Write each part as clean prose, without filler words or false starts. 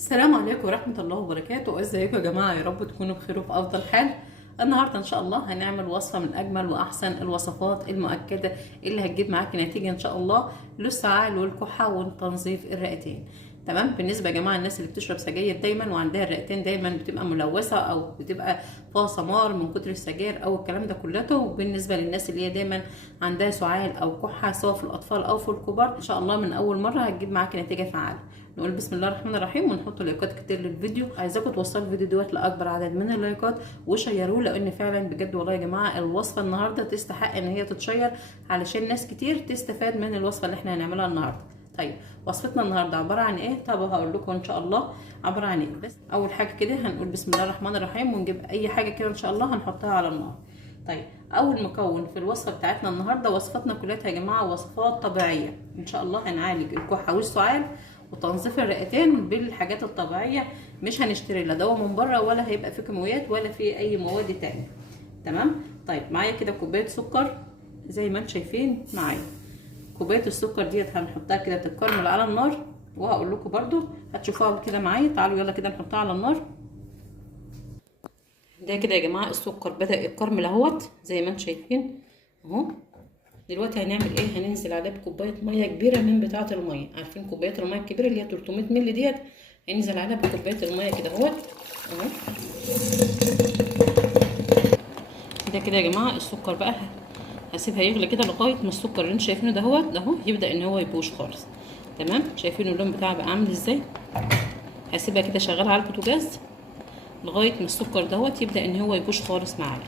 السلام عليكم ورحمة الله وبركاته. ازيكم يا جماعة؟ يا رب تكونوا بخير وفي افضل حال. النهاردة ان شاء الله هنعمل وصفة من اجمل واحسن الوصفات المؤكدة اللي هتجيب معاكي نتيجة ان شاء الله للسعال والكحة وتنظيف الرئتين. تمام. بالنسبة يا جماعة الناس اللي بتشرب سجاير دايما وعندها الرئتين دايما بتبقى ملوثة او بتبقى فيها سمار من كتر السجاير او الكلام ده كلته، وبالنسبة للناس اللي هي دايما عندها سعال او كحة سواء في الاطفال او في الكبار، ان شاء الله من اول مرة هتجيب معاكي نتيجة فعالة. نقول بسم الله الرحمن الرحيم ونحط لايكات كتير للفيديو. عايزاكم توصلوا الفيديو دوت لاكبر عدد من اللايكات وشيروه، لان فعلا بجد والله يا جماعه الوصفه النهارده تستحق ان هي تتشير علشان ناس كتير تستفاد من الوصفه اللي احنا هنعملها النهارده. طيب وصفتنا النهارده عباره عن ايه؟ طب هقول لكم ان شاء الله عباره عن ايه. بس اول حاجه كده هنقول بسم الله الرحمن الرحيم ونجيب اي حاجه كده ان شاء الله هنحطها على النار. طيب اول مكون في الوصفه بتاعتنا النهارده، وصفتنا كلها يا جماعه وصفات طبيعيه ان شاء الله. هنعالج الكحه والسعال وتنظيف الرئتين بالحاجات الطبيعيه، مش هنشتري لا دواء من بره ولا هيبقى فيه كيماويات ولا فيه اي مواد تانية. تمام. طيب معايا كده كوبايه سكر زي ما انتم شايفين معايا. كوبايه السكر ديت هنحطها كده تتكرمل على النار، وهقول لكم برده هتشوفوها كده معايا. تعالوا يلا كده نحطها على النار. ده كده يا جماعه السكر بدا يتكرمل اهوت زي ما انتم شايفين اهو. دلوقتي هنعمل ايه؟ هننزل عليه بكوبايه ميه كبيره من بتاعه الميه. عارفين كوبايه الميه الكبيره اللي هي 300 مللي ديت؟ هننزل عليها بكوبايه الميه كده اهوت اهو. ده كده يا جماعه السكر بقى هسيبها يغلي كده لغايه ما السكر اللي انتوا شايفينه ده اهو يبدا ان هو يبوش خالص. تمام. شايفين اللون بتاعه بقى عامل ازاي؟ هسيبها كده شغاله على البوتاجاز لغايه ما السكر دوت يبدا ان هو يبوش خالص معايا.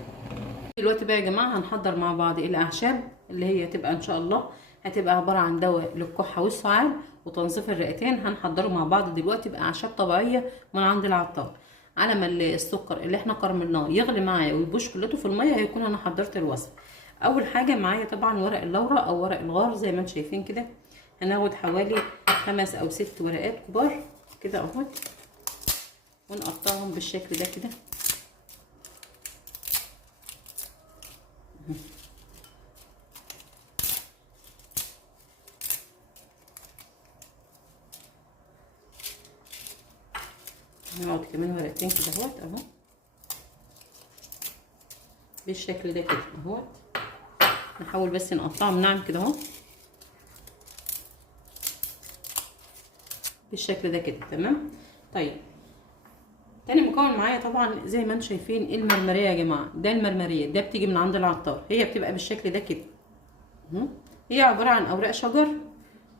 دلوقتي بقى يا جماعه هنحضر مع بعض الاعشاب اللي هي تبقى ان شاء الله هتبقى عباره عن دواء للكحه والسعال وتنظيف الرئتين. هنحضره مع بعض دلوقتي باعشاب طبيعيه من عند العطار. على ما السكر اللي احنا كرملناه يغلي معايا ويبوش كلته في الميه هيكون انا حضرت الوصفه. اول حاجه معايا طبعا ورق اللورا او ورق الغار زي ما انتم شايفين كده. هناخد حوالي 5 أو 6 ورقات كبار كده اهو، ونقطعهم بالشكل ده كده. نقعد كمان ورقتين كده اهوت اهو بالشكل ده كده اهوت. نحاول بس نقطعهم ناعم كده اهو بالشكل ده كده. تمام. طيب تاني مكون معايا طبعا زي ما انتم شايفين المرمريه يا جماعه. ده المرمريه ده بتيجي من عند العطار، هي بتبقى بالشكل ده كده. هي عباره عن اوراق شجر،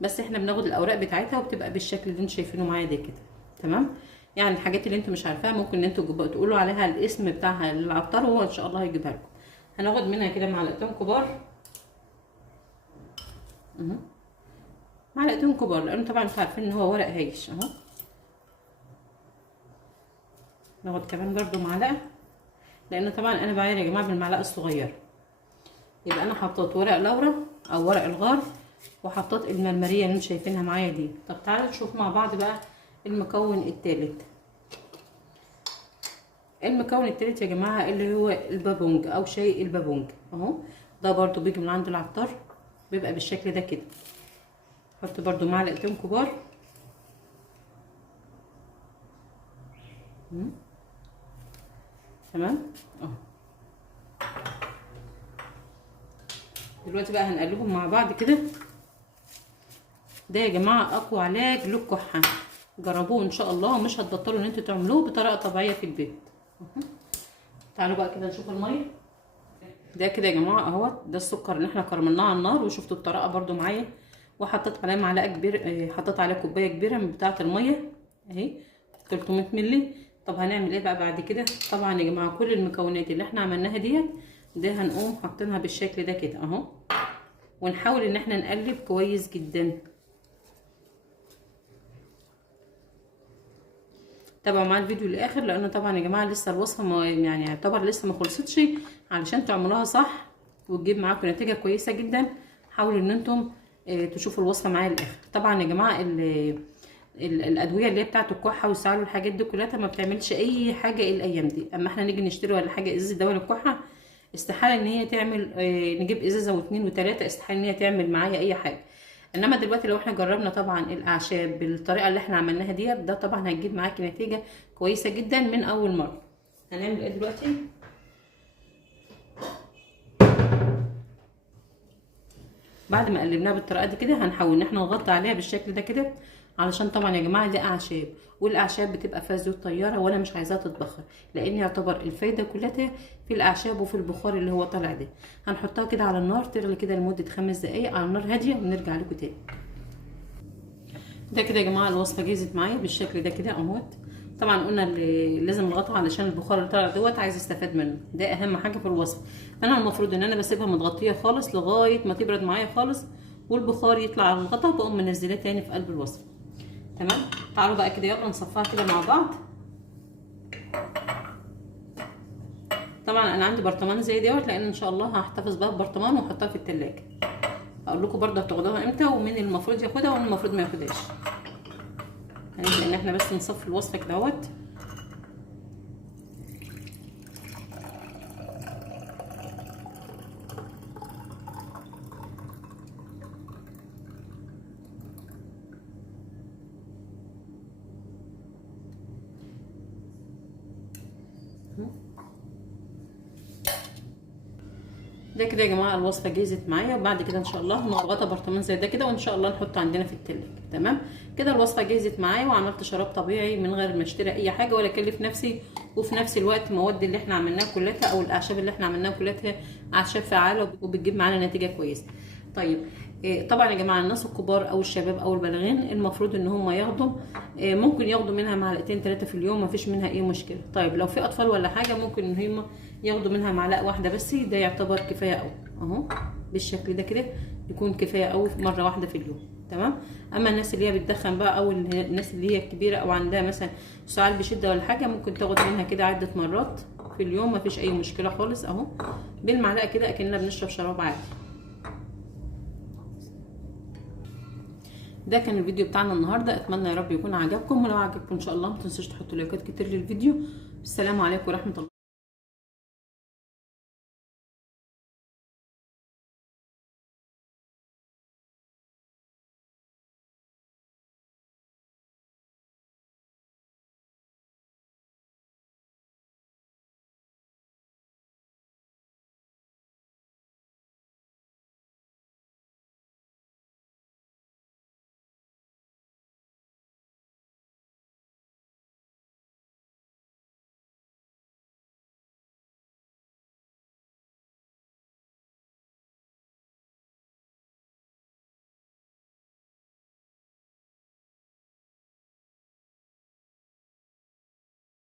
بس احنا بناخد الاوراق بتاعتها وبتبقى بالشكل اللي انتم شايفينه معايا ده كده. تمام. يعني الحاجات اللي انتم مش عارفاها ممكن ان انتم تقولوا عليها الاسم بتاعها للعطار وهو ان شاء الله هيجيبها لكم. هناخد منها كده معلقتين كبار معلقتين كبار، لان طبعا انتوا عارفين ان هو ورق هايش اهو. ناخد كمان برده معلقه، لان طبعا انا بعاير يا جماعه بالمعلقه الصغيره. يبقى انا حطيت ورق لورا او ورق الغار وحطيت المرمريه اللي انتوا شايفينها معايا دي. طب تعالوا نشوف مع بعض بقى المكون الثالث. المكون الثالث يا جماعه اللي هو البابونج او شاي البابونج اهو. ده برده بيجي من عند العطار، بيبقى بالشكل ده كده. حط برده معلقتين كبار تمام اهو. دلوقتي بقى هنقلبهم مع بعض كده. ده يا جماعه اقوى علاج للكحه، جربوه ان شاء الله ومش هتبطلوا ان انتوا تعملوه بطريقه طبيعيه في البيت. تعالوا بقى كده نشوف الميه. ده كده يا جماعه اهوت. ده السكر اللي احنا كرملناه على النار وشفتوا الطريقه برده معايا، وحطيت عليه معلقه كبيره، حطيت عليه كوبايه كبيره من بتاعه الميه اهي 300 مللي. طب هنعمل ايه بقى بعد كده؟ طبعا يا جماعه كل المكونات اللي احنا عملناها ديت ده هنقوم حاطينها بالشكل ده كده اهو، ونحاول ان احنا نقلب كويس جدا. تابعوا معايا الفيديو للاخر، لانه طبعا يا جماعه لسه الوصفه ما يعني يعتبر لسه ما خلصتش. علشان تعملوها صح وتجيب معاكم نتيجه كويسه جدا حاولوا ان انتم تشوفوا الوصفه معايا للاخر. طبعا يا جماعه الادويه اللي هي بتاعه الكحه والسعال والحاجات دي كلها ما بتعملش اي حاجه الايام دي. اما احنا نيجي نشتري ولا حاجه ازازه دواء للكحه استحاله ان هي تعمل، نجيب ازازه واثنين وثلاثه استحاله ان هي تعمل معايا اي حاجه. انما دلوقتي لو احنا جربنا طبعا الاعشاب بالطريقه اللي احنا عملناها ديت، ده طبعا هتجيب معاكي نتيجه كويسه جدا من اول مره. هنعمل ايه دلوقتي؟ بعد ما قلبناها بالطريقه دي كده هنحاول ان احنا نغطي عليها بالشكل ده كده، علشان طبعا يا جماعه دي اعشاب، والاعشاب بتبقى فيها زيوت طياره وانا مش عايزاها تتبخر، لان يعتبر الفايده كلها في الاعشاب وفي البخار اللي هو طالع ده. هنحطها كده على النار تغلي كده لمده 5 دقائق على نار هاديه ونرجع لكم تاني. ده كده يا جماعه الوصفه جهزت معايا بالشكل ده كده اهوت. طبعا قلنا اللي لازم نغطيها علشان البخار اللي طالع دوت عايز يستفاد منه، ده اهم حاجه في الوصفه. فانا المفروض ان انا بسيبها متغطيه خالص لغايه ما تبرد معايا خالص والبخار يطلع على الغطا، بقوم منزلاه تاني في قلب الوصفه. تمام. تعالوا بقى كده يلا نصفيها كده مع بعض. طبعا انا عندي برطمان زي دوت، لان ان شاء الله هحتفظ بها ببرطمان واحطها في التلاجة. اقول لكم برضه هتاخدوها امتى ومين المفروض ياخدها ومين المفروض ما ياخدهاش. هنبدا ان احنا بس نصفي الوصفه كده اهوت. ده كده يا جماعه الوصفه جهزت معايا، وبعد كده ان شاء الله هنغطى برطمان زي ده كده وان شاء الله نحطه عندنا في التلاجة. تمام كده الوصفه جهزت معايا، وعملت شراب طبيعي من غير ما اشتري اي حاجه ولا اكلف نفسي، وفي نفس الوقت المواد اللي احنا عملناها كلها او الاعشاب اللي احنا عملناها كلها اعشاب فعاله وبتجيب معانا نتيجه كويسه. طيب طبعا يا جماعه الناس الكبار او الشباب او البالغين المفروض ان هم ياخدوا ممكن ياخدوا منها معلقتين 3 في اليوم، مفيش منها اي مشكله. طيب لو في اطفال ولا حاجه ممكن ان هم ياخدوا منها معلقه واحده بس، ده يعتبر كفايه قوي اهو بالشكل ده كده، يكون كفايه قوي مره واحده في اليوم. تمام. اما الناس اللي هي بتدخن بقى او الناس اللي هي كبيره او عندها مثلا سعال بشده ولا حاجه، ممكن تاخد منها كده عده مرات في اليوم، مفيش اي مشكله خالص اهو بالمعلقه كده اكننا بنشرب شراب عادي. ده كان الفيديو بتاعنا النهارده، اتمنى يا رب يكون عجبكم، ولو عجبكم ان شاء الله ما تنسوش تحطوا لايكات كتير للفيديو. السلام عليكم ورحمه الله.